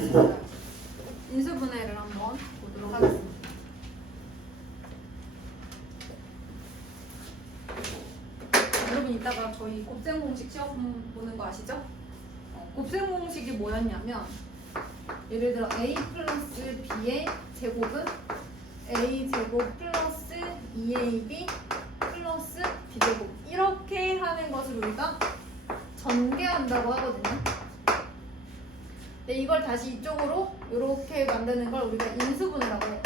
있습니다. 인수분해를 한번 보도록 하겠습니다. 여러분 이따가 저희 곱셈 공식 시험 보는 거 아시죠? 곱셈 공식이 뭐였냐면 예를 들어 a 플러스 b의 제곱은 a 제곱 플러스 2ab 플러스 b제곱 이렇게 하는 것을 우리가 전개한다고 하거든요. 근데 이걸 다시 이쪽으로 이렇게 만드는 걸 우리가 인수분해라고 해요.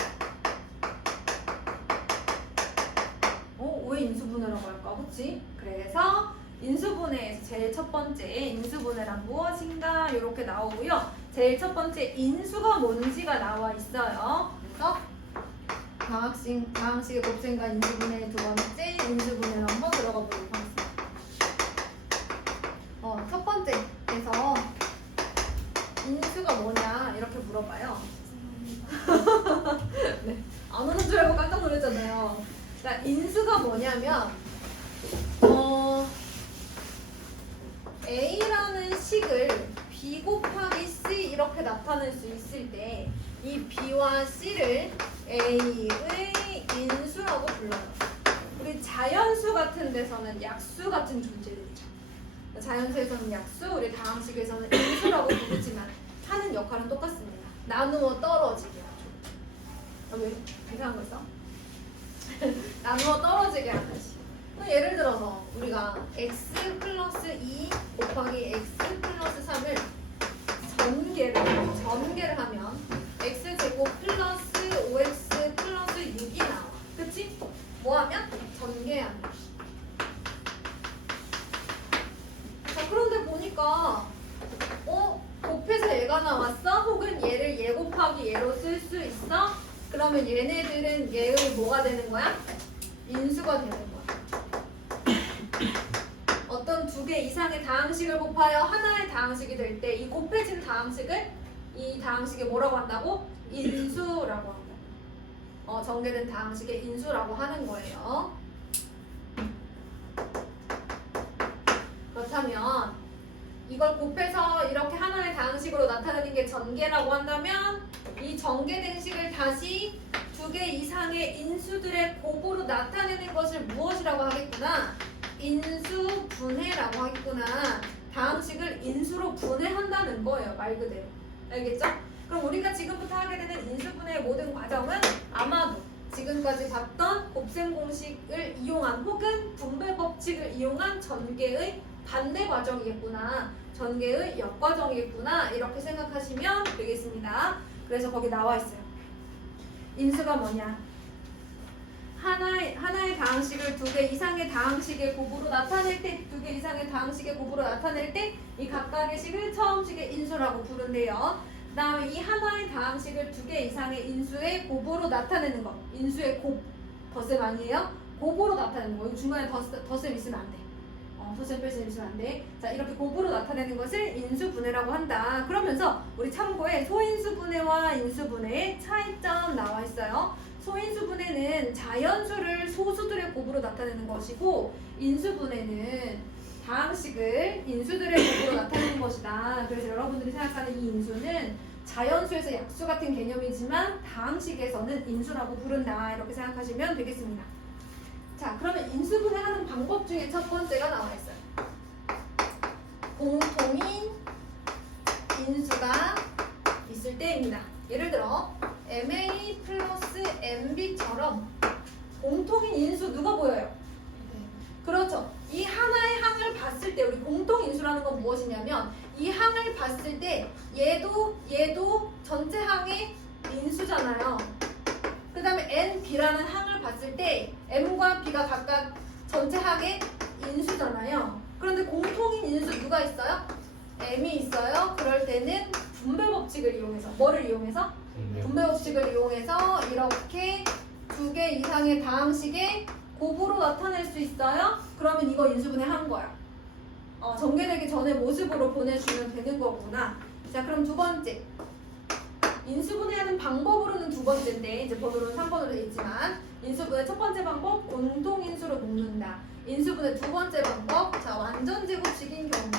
왜 인수분해라고 할까? 그치? 그래서 인수분해에서 제일 첫 번째 인수분해란 무엇인가 이렇게 나오고요. 제일 첫 번째 인수가 뭔지가 나와 있어요. 그래서 다항식의 곱셈과 인수분해 두 번째 인수분해를 한번 들어가 보도록 하겠습니다. 첫 번째에서 인수가 뭐냐 이렇게 물어봐요. 네, 안 오는 줄 알고 깜짝 놀랐잖아요. 자, 인수가 뭐냐면 A라는 식을 B 곱하기 C 이렇게 나타낼 수 있을 때 이 B와 C를 A의 인수라고 불러요. 우리 자연수 같은 데서는 약수 같은 존재들이죠. 자연수에서는 약수, 우리 다항식에서는 인수라고 부르지만 하는 역할은 똑같습니다. 나누어 떨어지게 하죠. 왜 이상한 거 있어? 나누어 떨어지게 하듯이. 예를 들어서 우리가 x 플러스 2 곱하기 x 플러스 3을 전개를 하면 x 제곱 플러스 5x 플러스 6이 나와. 그치? 뭐 하면? 전개하면. 자, 그런데 보니까 곱해서 얘가 나왔어? 혹은 얘를 얘 곱하기 얘로 쓸 수 있어? 그러면 얘네들은 얘의 뭐가 되는 거야? 인수가 되는 거야. 어떤 두 개 이상의 다항식을 곱하여 하나의 다항식이 될 때 이 곱해진 다항식을 이 다항식에 뭐라고 한다고? 인수라고 한다. 전개된 다항식의 인수라고 하는 거예요. 그렇다면 이걸 곱해서 이렇게 하나의 다항식으로 나타내는 게 전개라고 한다면 이 전개된 식을 다시 두 개 이상의 인수들의 곱으로 나타내는 것을 무엇이라고 하겠구나? 인수분해라고 하겠구나. 다항식을 인수로 분해한다는 거예요. 말 그대로. 알겠죠? 그럼 우리가 지금부터 하게 되는 인수분해의 모든 과정은 아마도 지금까지 봤던 곱셈 공식을 이용한 혹은 분배 법칙을 이용한 전개의 반대 과정이겠구나. 전개의 역과정이겠구나. 이렇게 생각하시면 되겠습니다. 그래서 거기 나와 있어요. 인수가 뭐냐? 하나의 다항식을 두 개 이상의 다항식의 곱으로 나타낼 때, 두 개 이상의 다항식의 곱으로 나타낼 때 이 각각의 식을 처음식의 인수라고 부른대요. 그 다음에 이 하나의 다항식을 두 개 이상의 인수의 곱으로 나타내는 것. 인수의 곱. 덧셈 아니에요? 곱으로 나타내는 거. 중간에 덧셈 있으면 안 돼. 덧셈 뺄셈 있으면 안 돼. 자, 이렇게 곱으로 나타내는 것을 인수분해라고 한다. 그러면서 우리 참고에 소인수분해와 인수분해의 차이점 나와 있어요. 소인수분해는 자연수를 소수들의 곱으로 나타내는 것이고 인수분해는 다항식을 인수들의 곱으로 나타내는 것이다. 그래서 여러분들이 생각하는 이 인수는 자연수에서 약수 같은 개념이지만 다항식에서는 인수라고 부른다. 이렇게 생각하시면 되겠습니다. 자, 그러면 인수분해하는 방법 중에 첫 번째가 나와 있어요. 공통인 인수가 있을 때입니다. 예를 들어 MA 플러스 MB처럼 공통인 인수 누가 보여요? 그렇죠. 이 하나의 항을 봤을 때 우리 공통인수라는 건 무엇이냐면 이 항을 봤을 때 얘도 전체 항의 인수잖아요. 그 다음에 NB라는 항을 봤을 때 M과 B가 각각 전체 항의 인수잖아요. 그런데 공통인 인수 누가 있어요? M이 있어요. 그럴 때는 분배 법칙을 이용해서 뭐를 이용해서? 분배 법칙을 이용해서 이렇게 두 개 이상의 다항식의 곱으로 나타낼 수 있어요. 그러면 이거 인수분해 한 거야. 전개되기 전에 모습으로 보내주면 되는 거구나. 자, 그럼 두 번째. 인수분해하는 방법으로는 두 번째인데 이제 번호로는 3번으로 되어 있지만 인수분해 첫 번째 방법 공통인수로 묶는다. 인수분해 두 번째 방법 자 완전 제곱식인 경우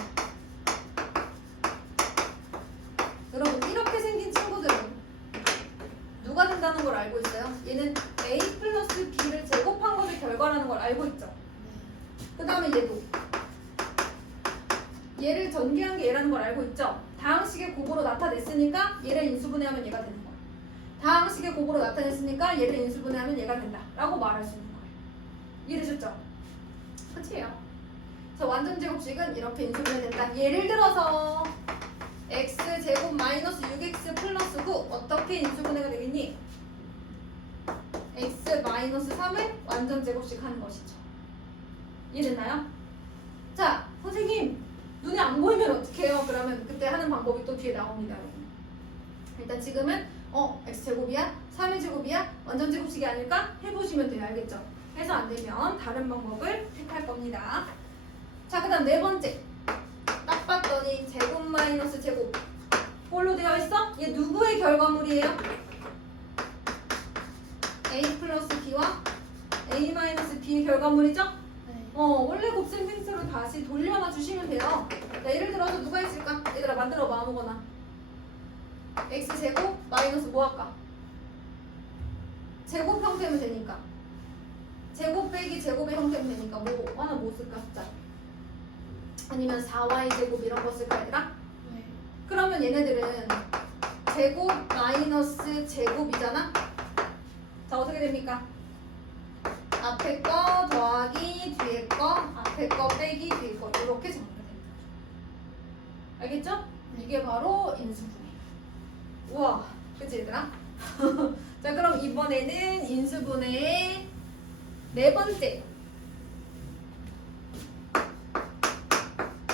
여러분 이렇게 알고 있죠? 그 다음에 얘도 얘를 전개한 게 얘라는 걸 알고 있죠? 다항식의 곱으로 나타냈으니까 얘를 인수분해하면 얘가 되는 거야. 다항식의 곱으로 나타냈으니까 얘를 인수분해하면 얘가 된다 라고 말할 수 있는 거예요. 이해되셨죠? 끝이에요. 그래서 완전 제곱식은 이렇게 인수분해된다. 예를 들어서 x제곱 마이너스 6x 플러스 9 어떻게 인수분해가 되겠니? x 마이너스 3을 완전 제곱식 하는 것이죠. 이해됐나요? 자, 선생님 눈에 안 보이면 어떻게 해요? 그러면 그때 하는 방법이 또 뒤에 나옵니다. 일단 지금은 x제곱이야? 3의 제곱이야? 완전 제곱식이 아닐까? 해보시면 돼요. 알겠죠? 해서 안 되면 다른 방법을 택할 겁니다. 자, 그 다음 네 번째. 딱 봤더니 제곱 마이너스 제곱 뭘로 되어 있어? 얘 누구의 결과물이에요? a 플러스 b와 a 마이너스 b의 결과물이죠? 네. 원래 곱셈 횡수로 다시 돌려놔 주시면 돼요. 자, 예를 들어서 누가 있을까? 얘들아 만들어봐 아무거나. x제곱 마이너스 뭐 할까? 제곱 형태면 되니까. 제곱 빼기 제곱의 형태면 되니까 뭐 쓸까 숫자? 아니면 4y 제곱 이런 거 쓸까 얘들아? 네. 그러면 얘네들은 제곱 마이너스 제곱이잖아? 자 어떻게 됩니까? 앞에 거 더하기 뒤에 거 앞에 거 빼기 뒤에 거 이렇게 정리가 됩니다. 알겠죠? 이게 바로 인수분해. 우와 그치 얘들아? 자 그럼 이번에는 인수분해의 네 번째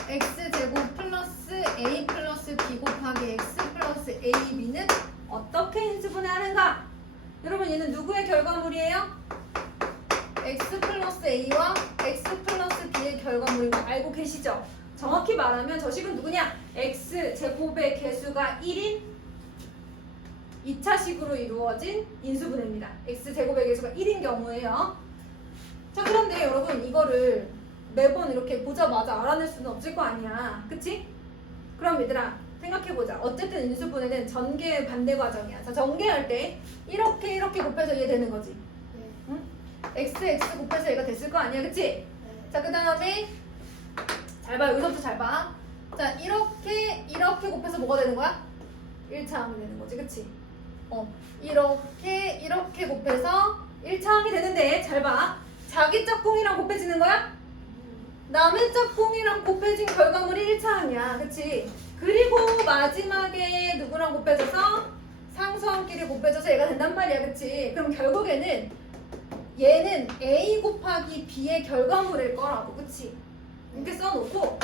x제곱 플러스 a 플러스 b 곱하기 x 플러스 ab는 어떻게 인수분해하는가? 여러분 얘는 누구의 결과물이에요? x 플러스 a와 x 플러스 b의 결과물인 거 알고 계시죠? 정확히 말하면 저 식은 누구냐? x제곱의 개수가 1인 2차식으로 이루어진 인수분해입니다. x제곱의 개수가 1인 경우에요. 자 그런데 여러분 이거를 매번 이렇게 보자마자 알아낼 수는 없을 거 아니야. 그치? 그럼 얘들아 생각해보자. 어쨌든 인수분해는 전개 반대 과정이야. 자 전개할 때 이렇게 곱해서 얘 되는 거지. 네. 응? x 곱해서 얘가 됐을 거 아니야. 그치? 네. 자 그 다음에 잘 봐. 여기서부터 잘 봐. 자 이렇게 곱해서 뭐가 되는 거야? 1차항이 되는 거지. 그치? 이렇게 곱해서 1차항이 되는데 잘 봐. 자기 짝꿍이랑 곱해지는 거야? 남의 짝꿍이랑 곱해진 결과물이 1차항이야. 그치? 그리고 마지막에 누구랑 곱해져서 상수함끼리 곱해져서 얘가 된단 말이야. 그치? 그럼 결국에는 얘는 a 곱하기 b의 결과물일 거라고. 그치? 이렇게 써놓고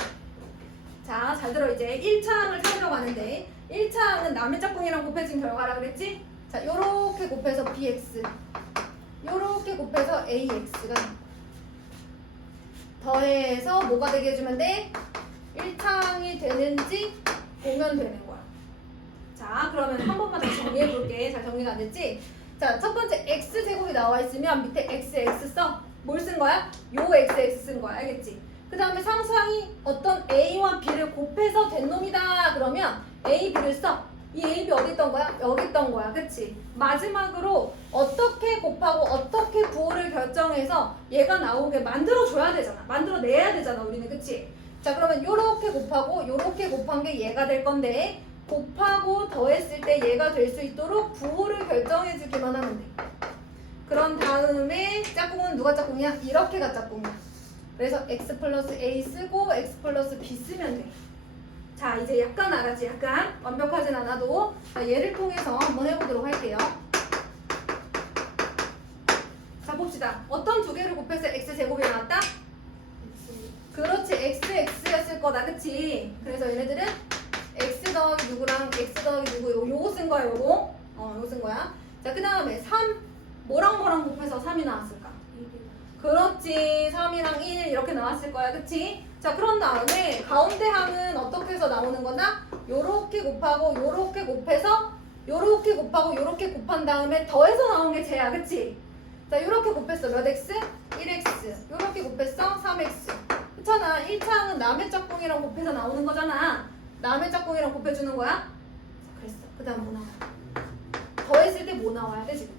자, 잘 들어. 이제 1차항을 찾으러 가는데 1차항은 남의 짝꿍이랑 곱해진 결과라 그랬지? 자, 요렇게 곱해서 bx 요렇게 곱해서 ax가 더해서 뭐가 되게 해주면 돼? 1차항이 되는지 보면 되는 거야. 자 그러면 한 번만 다시 정리해 볼게. 잘 정리가 안 됐지? 자 첫 번째 x제곱이 나와 있으면 밑에 xx 써. 뭘 쓴 거야? 요 xx 쓴 거야. 알겠지? 그 다음에 상수항이 어떤 a와 b를 곱해서 된 놈이다 그러면 a, b를 써. 이 a, b 어디 있던 거야? 여기 있던 거야. 그치? 마지막으로 어떻게 곱하고 어떻게 부호를 결정해서 얘가 나오게 만들어줘야 되잖아. 만들어내야 되잖아 우리는. 그치? 자 그러면 요렇게 곱하고 요렇게 곱한 게 얘가 될 건데 곱하고 더했을 때 얘가 될 수 있도록 부호를 결정해 주기만 하면 돼. 그런 다음에 짝꿍은 누가 짝꿍이야? 이렇게가 짝꿍이야. 그래서 x 플러스 a 쓰고 x 플러스 b 쓰면 돼. 자 이제 약간 알았지? 약간 완벽하진 않아도 자, 얘를 통해서 한번 해보도록 할게요. 자 봅시다. 어떤 두 개를 곱해서 x제곱이 나왔다? 그렇지. xx였을 거다. 그치? 그래서 얘네들은 x 더하기 누구랑 x 더하기 누구 요거 쓴 거야. 요거 요거 쓴 거야. 자 그 다음에 3 뭐랑 곱해서 3이 나왔을까? 그렇지. 3이랑 1 이렇게 나왔을 거야. 그치? 자 그런 다음에 가운데 항은 어떻게 해서 나오는 거나 요렇게 곱하고 요렇게 곱해서 요렇게 곱하고 요렇게 곱한 다음에 더해서 나온 게 쟤야. 그치? 자 요렇게 곱했어. 몇 x? 1x. 요렇게 곱했어. 3x. 그렇잖아. 1차항은 남의 짝꿍이랑 곱해서 나오는 거잖아. 남의 짝꿍이랑 곱해주는 거야? 자, 그랬어. 그 다음 뭐 나와? 더했을 때 뭐 나와야 돼 지금?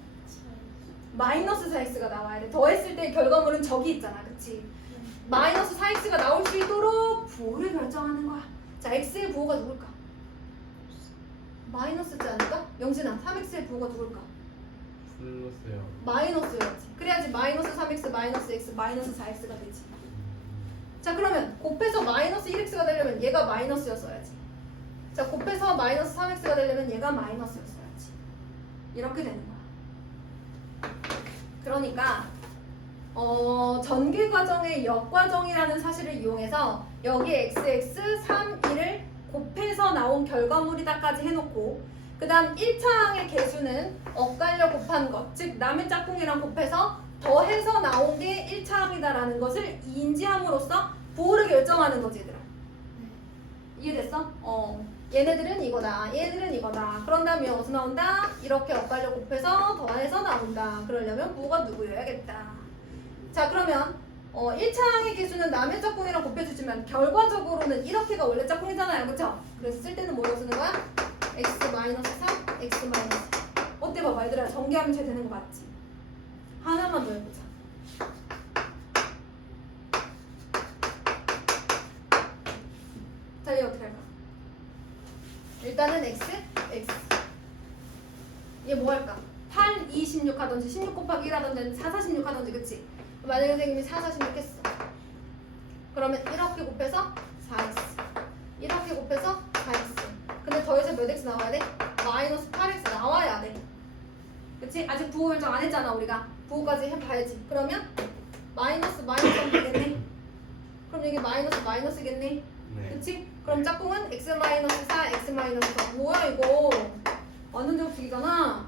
마이너스 4x가 나와야 돼. 더했을 때 결과물은 저기 있잖아. 그치? 마이너스 4x가 나올 수 있도록 부호를 결정하는 거야. 자, x의 부호가 누굴까? 마이너스지 않을까? 영진아, 3x의 부호가 누굴까? 플러스요. 마이너스여야지. 그래야지 마이너스 3x, 마이너스 x, 마이너스 4x가 되지. 자, 그러면 곱해서 마이너스 1x가 되려면 얘가 마이너스였어야지. 자, 곱해서 마이너스 3x가 되려면 얘가 마이너스였어야지. 이렇게 되는 거야. 그러니까 전개 과정의 역과정이라는 사실을 이용해서 여기 xx 3, 1을 곱해서 나온 결과물이다까지 해놓고 그 다음 1차항의 개수는 엇갈려 곱한 것, 즉 남의 짝꿍이랑 곱해서 더해서 나온 게 1차항이다라는 것을 인지함으로써 부호를 결정하는 거지 얘들아. 이해됐어? 얘네들은 이거다, 얘네들은 이거다. 그런 다음에 어디서 나온다? 이렇게 엇갈려 곱해서 더해서 나온다. 그러려면 부호가 누구여야겠다. 자, 그러면 1차항의 개수는 남의 짝꿍이랑 곱해주지만 결과적으로는 이렇게가 원래 짝꿍이잖아요. 그쵸? 그래서 쓸 때는 뭐라고 쓰는 거야? x-3, x-4. 어때 봐봐 얘들아, 전개하면 잘 되는 거 맞지? 하나만 더 해보자. 자, 얘 어떻게 할까? 일단은 x, x. 얘 뭐 할까? 8, 2, 16 하던지 16 곱하기 1 하던지 4, 4, 16 하던지 그치? 만약에 선생님이 4, 4, 16 했어. 그러면 이렇게 곱해서 4x. 이렇게 곱해서 4x. 근데 더해서 몇 x 나와야 돼? 마이너스 8x 나와야 돼. 그치? 아직 부호 결정 안 했잖아 우리가. 부호까지 해봐야지. 그러면 마이너스 마이너스 되겠네. 그럼 이게 마이너스 마이너스겠네. 네. 그치? 그럼 짝꿍은 x 마이너스 4, x 마이너스 4. 뭐야 이거? 완전 제곱식이잖아.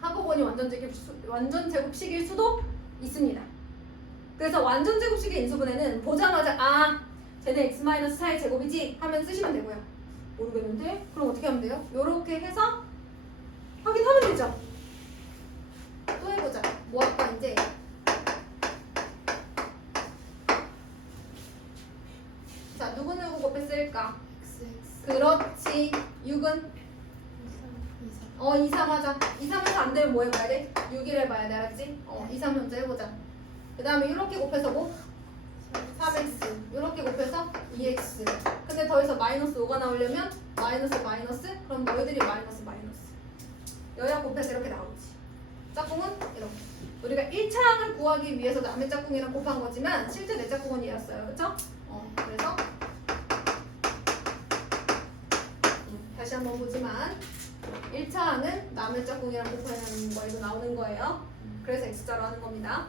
하고 보니 완전 제곱식일 수도 있습니다. 그래서 완전 제곱식의 인수분해는 보자마자 쟤네 x 마이너스 4의 제곱이지 하면 쓰시면 되고요. 모르겠는데? 그럼 어떻게 하면 돼요? 요렇게 해서 확인하면 되죠. 또 해보자. 뭐 할까 이제? 자, 누구누구 곱했을까? 그렇지. 6은? 2, 3 하자. 2, 3에서 안 되면 뭐 해봐야 돼? 6일 해봐야 돼. 알았지? 2, 3 먼저 해보자. 그 다음에 이렇게 곱해서 뭐? 3x. 이렇게 곱해서 2x. 근데 더해서 마이너스 5가 나오려면 마이너스 마이너스? 그럼 너희들이 마이너스 마이너스. 여야 곱해서 이렇게 나오지. 짝꿍은 이렇게. 우리가 1차항을 구하기 위해서 남의 짝꿍이랑 곱한 거지만 실제 내 짝꿍은 얘였어요. 그쵸? 그래서 다시 한번 보지만 1차항은 남의 짝꿍이랑 곱하는 거에서 나오는 거예요. 그래서 x자로 하는 겁니다.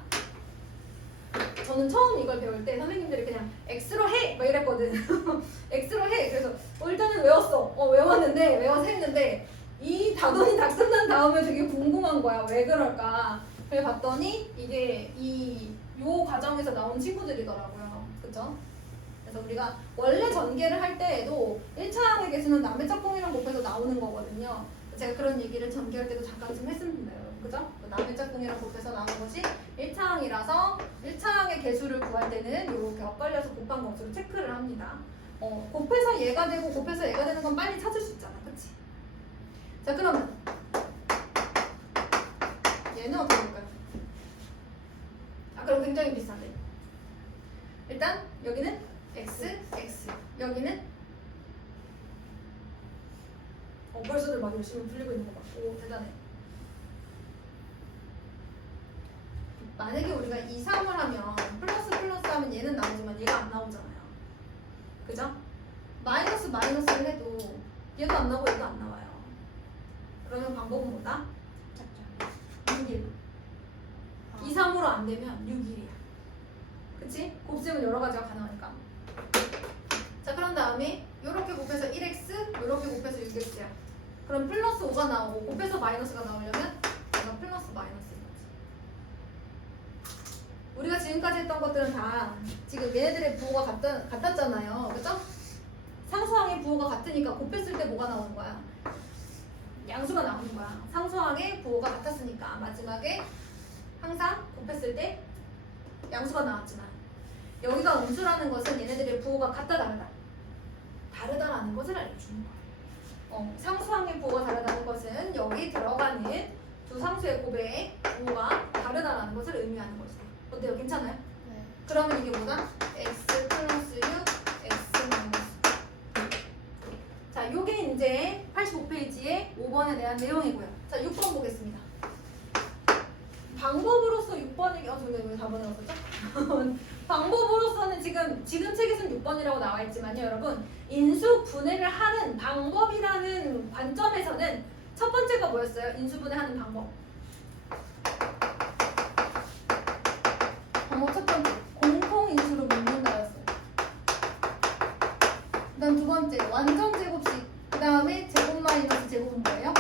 저는 처음 이걸 배울 때 선생님들이 그냥 x로 해! 막 이랬거든. x로 해! 그래서 일단은 외웠어. 외웠는데 외워서 했는데 이 단원이 닥쳐난 다음에 되게 궁금한 거야. 왜 그럴까? 그래 봤더니 이게 요 과정에서 나온 친구들이더라고요. 그죠? 그래서 우리가 원래 전개를 할 때에도 1차항의 개수는 남의 짝꿍이랑 곱해서 나오는 거거든요. 제가 그런 얘기를 전개할 때도 잠깐 좀 했습니다. 그죠? 남의 짝꿍이랑 곱해서 나온 것이 1차항이라서 1차항의 개수를 구할 때는 이렇게 엇갈려서 곱한 것으로 체크를 합니다. 곱해서 얘가 되고 곱해서 얘가 되는 건 빨리 찾을 수 있잖아. 그치? 자, 그러면 얘는 어떻게 볼까요? 그럼 굉장히 비슷한데. 일단 여기는 x, x. 여기는 벌써들 막 열심히 풀리고 있는 거 봐. 오, 대단해. 만약에 우리가 2, 3을 하면 플러스 플러스 하면 얘는 나오지만 얘가 안 나오잖아요. 그죠? 마이너스 마이너스를 해도 얘도 안 나오고 얘도 안 나와요. 그러면 방법은 뭐다? 6일. 2, 3으로 안 되면 6일이야. 그치? 곱셈은 여러 가지가 가능하니까. 자, 그런 다음에 요렇게 곱해서 1x, 요렇게 곱해서 6x야. 그럼 플러스 5가 나오고 곱해서 마이너스가 나오려면 얘가 플러스 마이너스인 거지. 우리가 지금까지 했던 것들은 다 지금 얘네들의 부호가 같았잖아요. 그죠? 상수항의 부호가 같으니까 곱했을 때 뭐가 나오는 거야? 양수가 나오는 거야. 상수항의 부호가 같았으니까 마지막에 항상 곱했을 때 양수가 나왔지만 여기가 음수라는 것은 얘네들의 부호가 같다 다르다. 다르다라는 것을 알려주는 거예요. 상수항의 부호가 다르다는 것은 여기 들어가는 두 상수의 곱의 우가 다르다라는 것을 의미하는 것이다. 어때요? 괜찮아요? 네. 그러면 이게 뭐다? x 플러스 6, x 마이너스. 자, 요게 이제 85페이지에 5번에 대한 내용이고요. 자, 6번 보겠습니다. 방법으로서 6번이 저기 왜 4번에 넣었죠? 방법으로서는 지금 책에서는 6번이라고 나와 있지만요, 여러분 인수 분해를 하는 방법이라는 관점에서는 첫 번째가 뭐였어요? 인수 분해하는 방법. 방법 첫 번째 공통 인수로 묶는다였어요. 그다음 두 번째 완전 제곱식. 그다음에 제곱 마이너스 제곱은 뭐예요?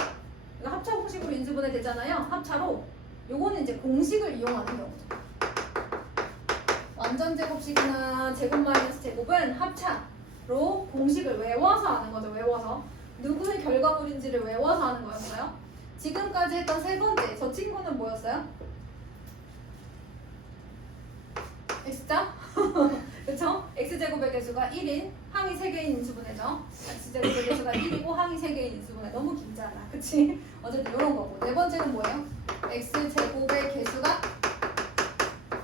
이거 합차 공식으로 인수 분해 되잖아요. 합차로. 요거는 이제 공식을 이용하는 경우죠. 완전 제곱식이나 제곱 마이너스 제곱은 합차로 공식을 외워서 하는 거죠. 외워서. 누구의 결과물인지를 외워서 하는 거였어요. 지금까지 했던 세 번째, 저 친구는 뭐였어요? X자? 그쵸? X제곱의 개수가 1인 항이 3개인 인수분해죠. X제곱의 개수가 1이고 항이 3개인 인수분해. 너무 길잖아. 그치? 어쨌든 이런 거고. 네 번째는 뭐예요? X제곱의 개수가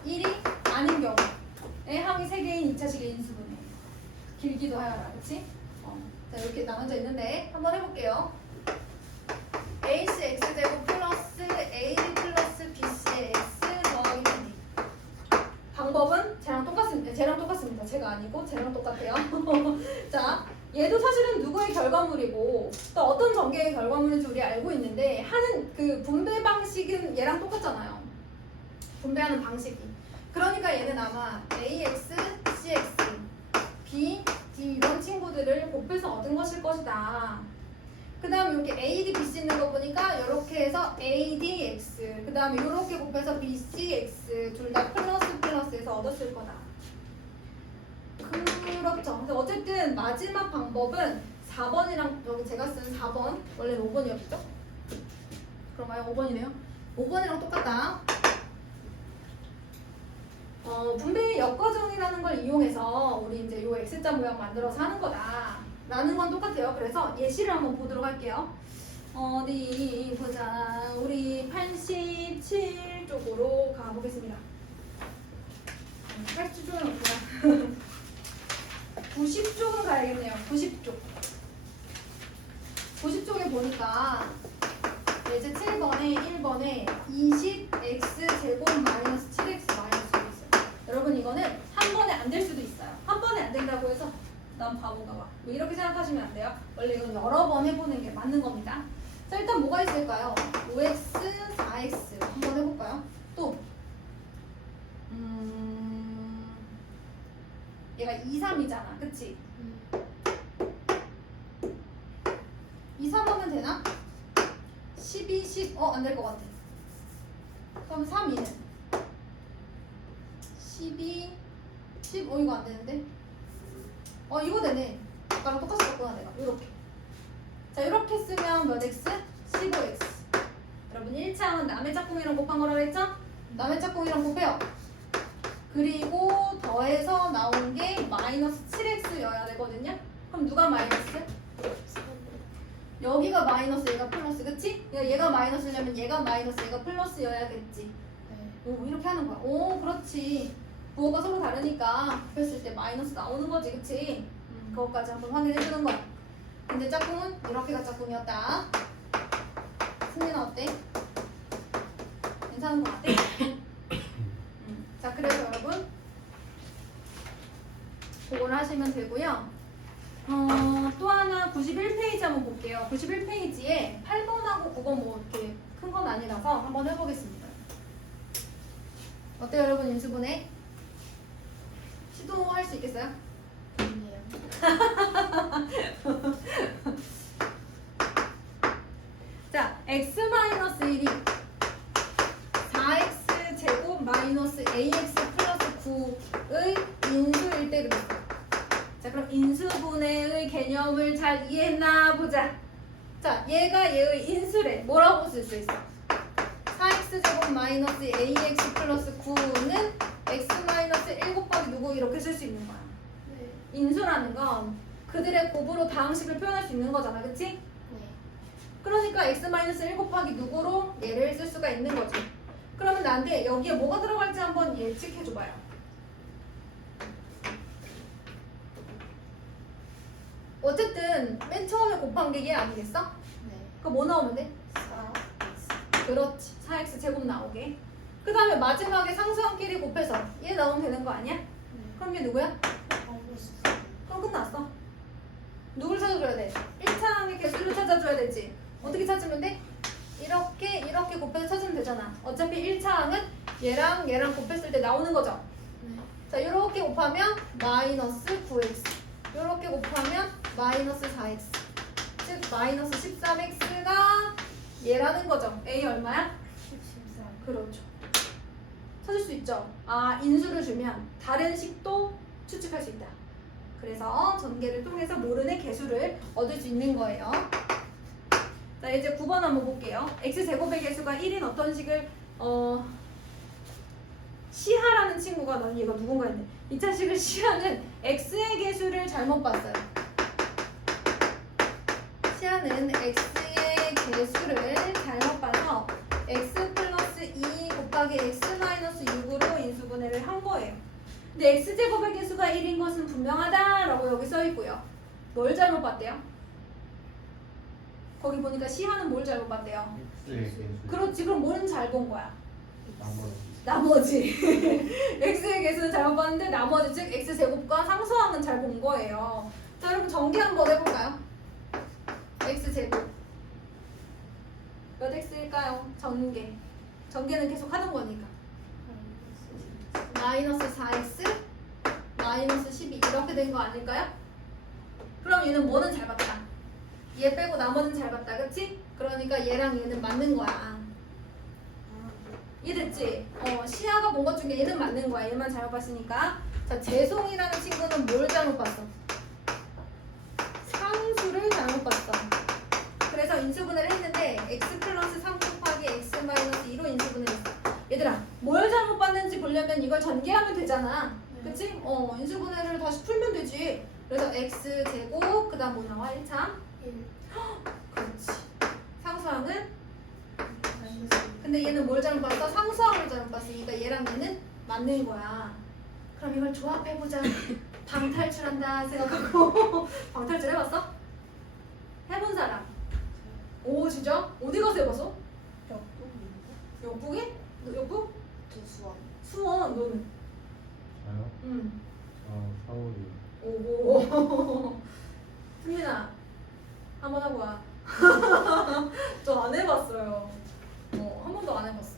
1이 아닌 경우에 항이 3개인 2차식의 인수분해. 길기도 하여라. 그치? 자, 이렇게 나눠져 있는데 한번 해볼게요. AC X제곱 플러스 AD 플러스 BC의 X 더하기 PD. 방법은 쟤랑 똑같습니다. 제가 아니고 쟤랑 똑같아요. 자, 얘도 사실은 누구의 결과물이고 또 어떤 전개의 결과물인지 우리 알고 있는데 하는 그 분배 방식은 얘랑 똑같잖아요. 분배하는 방식이. 그러니까 얘는 아마 AX, CX, B, D 이런 친구들을 곱해서 얻은 것일 것이다. 그 다음에 이렇게 AD, BC 있는 거 보니까 이렇게 해서 ADX 그 다음에 이렇게 곱해서 BCX 둘 다 플러스에서 얻었을 거다. 그렇죠. 그래서 어쨌든 마지막 방법은 4번이랑 여기 제가 쓴 4번 원래는 5번이었죠? 그런가요? 5번이네요. 5번이랑 똑같다. 분배의 역과정이라는 걸 이용해서 우리 이제 요 X자 모양 만들어서 하는 거다. 라는 건 똑같아요. 그래서 예시를 한번 보도록 할게요. 어디 보자. 우리 87쪽으로 가보겠습니다. 87쪽은 없구나. 90쪽은 가야겠네요. 90쪽. 90쪽에 보니까 이제 7번에 1번에 20x 제곱 마이너스 7x 마이너스 6 있어요. 여러분 이거는 한 번에 안 될 수도 있어요. 한 번에 안 된다고 해서 난 바보가 봐. 뭐 이렇게 생각하시면 안 돼요. 원래 이건 여러 번 해보는 게 맞는 겁니다. 자, 일단 뭐가 있을까요? 5x, 4x 한번 해볼까요? 또 얘가 2, 3이잖아. 그치? 2, 3 하면 되나? 12, 10, 안 될 것 같아. 그럼 3, 2는? 12, 10, 이거 안 되는데? 이거 되네. 아까랑 똑같이 썼구나, 내가. 요렇게. 자, 요렇게 쓰면 몇 x? 15x. 여러분, 1차항은 남의 짝꿍이랑 곱한 거라고 했죠? 남의 짝꿍이랑 곱해요. 그리고 더해서 나온 게 마이너스 7x여야 되거든요? 그럼 누가 마이너스? 여기가 마이너스, 얘가 플러스, 그치? 얘가 마이너스려면 얘가 마이너스, 얘가 플러스여야겠지. 오, 이렇게 하는 거야. 오, 그렇지. 부호가 서로 다르니까 곱했을 때 마이너스 나오는 거지, 그치? 그것까지 한번 확인해주는 거야. 근데 짝꿍은 이렇게가 짝꿍이었다. 승민아 어때? 괜찮은 거 같아? 자, 그래서 여러분 그걸 하시면 되고요. 또 하나 91페이지 한번 볼게요. 91페이지에 8번하고 9번 뭐 이렇게 큰 건 아니라서 한번 해보겠습니다. 어때요, 여러분? 인수분해 시도할 수 있겠어요? 아니에요. 자, x-1이 4x 제곱 마이너스 ax 플러스 9의 인수일 때 그랬어요. 자, 그럼 인수분해의 개념을 잘 이해했나 보자. 자, 얘가 얘의 인수래. 뭐라고 쓸 수 있어? 4x 제곱 마이너스 ax 플러스 9는 x 마이너스 1 곱하기 누구 이렇게 쓸 수 있는 거야. 네. 인수라는 건 그들의 곱으로 다항식을 표현할 수 있는 거잖아, 그치? 네. 그러니까 x-1 곱하기 누구로 얘를 쓸 수가 있는 거죠. 그러면 나한테 여기에 뭐가 들어갈지 한번 예측해줘봐요. 어쨌든 맨 처음에 곱한 게 얘 아니겠어? 네. 그럼 뭐 나오면 돼? 4x. 그렇지. 4x 제곱 나오게. 그 다음에 마지막에 상수함끼리 곱해서 얘 나오면 되는 거 아니야? 네. 그럼 얘 누구야? 알겠어. 그럼 끝났어. 누굴 찾아줘야 돼? 1차항의 개수를 찾아줘야 되지. 어떻게 찾으면 돼? 이렇게 곱해서 찾으면 되잖아. 어차피 1차항은 얘랑 곱했을 때 나오는 거죠. 네. 자, 이렇게 곱하면 마이너스 9x. 이렇게 곱하면 마이너스 4x. 즉 마이너스 13x가 얘라는 거죠. A 얼마야? 13. 그렇죠. 찾을 수 있죠. 아, 인수를 주면 다른 식도 추측할 수 있다. 그래서 전개를 통해서 모르는 개수를 얻을 수 있는 거예요. 자, 이제 9번 한번 볼게요. x제곱의 개수가 1인 어떤 식을 시하라는 친구가 난 얘가 누군가 했네. 이 자식을 시하는 x의 개수를 잘못 봤어요. 시하는 x의 개수를 잘못 봐서 x 플러스 2 곱하기 x 마이너스 6으로 인수분해를 한 거예요. 근데 x제곱의 개수가 1인 것은 분명하다라고 여기 써 있고요. 뭘 잘못 봤대요? 거기 보니까 시하는 뭘 잘못 봤대요? X의 개수. 그렇지. 그럼 뭐는 잘 본 거야? 나머지. x의 개수는 잘못 봤는데 나머지 즉 x제곱과 상수함은 잘 본 거예요. 자, 여러분 전개 한번 해볼까요? x제곱 몇 x일까요? 전개는 계속 하는 거니까 마이너스 4x 마이너스 12 이렇게 된 거 아닐까요? 그럼 얘는 뭐는 잘 봤다? 얘 빼고 나머지는 잘 봤다, 그치? 그러니까 얘랑 얘는 맞는 거야. 이해됐지? 시야가 본 것 중에 얘는 맞는 거야. 얘만 잘못 봤으니까. 자, 재송이라는 친구는 뭘 잘못 봤어? 상수를 잘못 봤어. 그래서 인수분해를 했는데 x 플러스 3 곱하기 x 마이너스 2로 인수분해를 했어. 얘들아, 뭘 잘못 봤는지 보려면 이걸 전개하면 되잖아. 그치? 인수분해를 다시 풀면 되지. 그래서 x 제곱 그 다음 뭐 나와? 1차 1. 그렇지. 상수항은? 마이너스 근데 얘는 뭘 잘못 봤어? 상수함을 잘못 봤으니까 얘랑 얘는 맞는 거야. 그럼 이걸 조합해보자. 방탈출한다 생각하고 방탈출 해봤어? 해본 사람? 오, 진짜? 어디 가서 해봤어? 벽돌인가? 역북이? 너 역북? 저 수학. 수원 너는? 저요? 응. 저 서울이. 오고 승민아 한번 하고 와. 저 안 해봤어요. 한 번도 안 해봤어.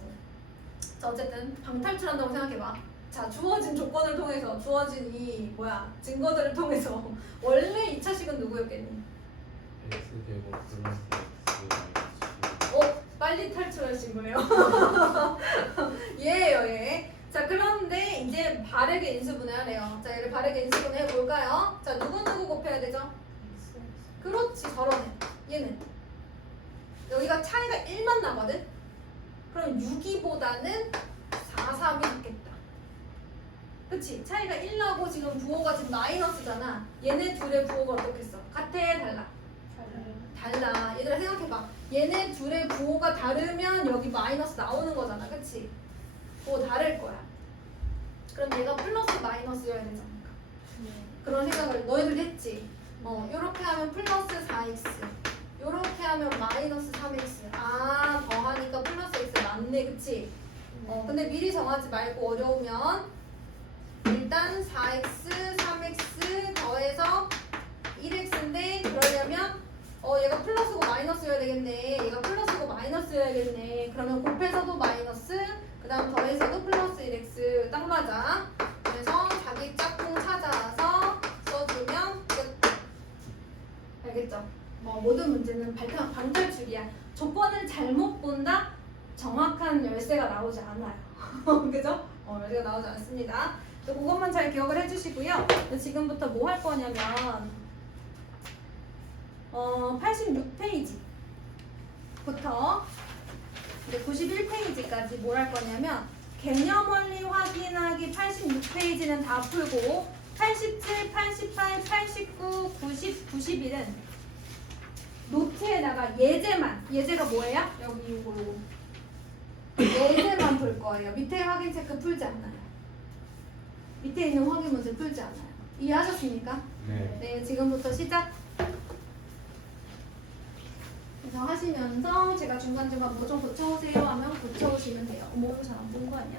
자, 어쨌든 방탈출한다고 생각해봐. 자, 주어진 조건을 통해서 주어진 이 증거들을 통해서 원래 2차식은 누구였겠니? X 제곱 플러스 X 마이너스 빨리 탈출하신 거예요. 얘예요, 얘. 자, 그런데 이제 바르게 인수분해하래요. 자, 얘를 바르게 인수분해 볼까요? 자, 누구 곱해야 되죠? 그렇지, 저러네. 얘는 여기가 차이가 1만 나거든? 그럼 6이보다는 4, 3이 낫겠다. 그치? 차이가 1 나고 지금 부호가 지금 마이너스잖아. 얘네 둘의 부호가 어떻겠어? 같아, 달라? 달라. 얘들아 생각해봐. 얘네 둘의 부호가 다르면 여기 마이너스 나오는 거잖아. 그치? 부호 다를 거야. 그럼 얘가 플러스 마이너스여야 되지 않을까? 그런 생각을 너희들 했지? 요렇게 하면 플러스 4x 요렇게 하면 마이너스 3x 아, 더하니까 플러스 x 맞네, 그치? 근데 미리 정하지 말고 어려우면 일단 4x, 3x 더해서 1x인데 그러려면 얘가 플러스고 마이너스여야 되겠네. 얘가 플러스고 마이너스여야겠네. 그러면 곱해서도 마이너스 그 다음 더해서도 플러스 1x 딱 맞아. 그래서 자기 짝꿍 찾아서 써주면 끝. 알겠죠? 모든 문제는 방탈출이야. 조건을 잘못 본다? 정확한 열쇠가 나오지 않아요. 그죠? 열쇠가 나오지 않습니다. 그것만 잘 기억을 해주시고요. 지금부터 뭐 할 거냐면 86페이지부터 91페이지까지 뭘 할 거냐면 개념 원리 확인하기 86페이지는 다 풀고 87, 88, 89, 90, 91은 노트에다가 예제가 뭐예요? 여기 요거 예제만 풀 거예요. 밑에 확인 체크 풀지 않아요. 밑에 있는 확인 문제 풀지 않아요. 이해하셨습니까? 네. 네, 지금부터 시작. 그래서 하시면서 제가 중간중간 뭐 좀 고쳐오세요 하면 고쳐오시면 돼요. 어머, 잘 안 본 거 아니야?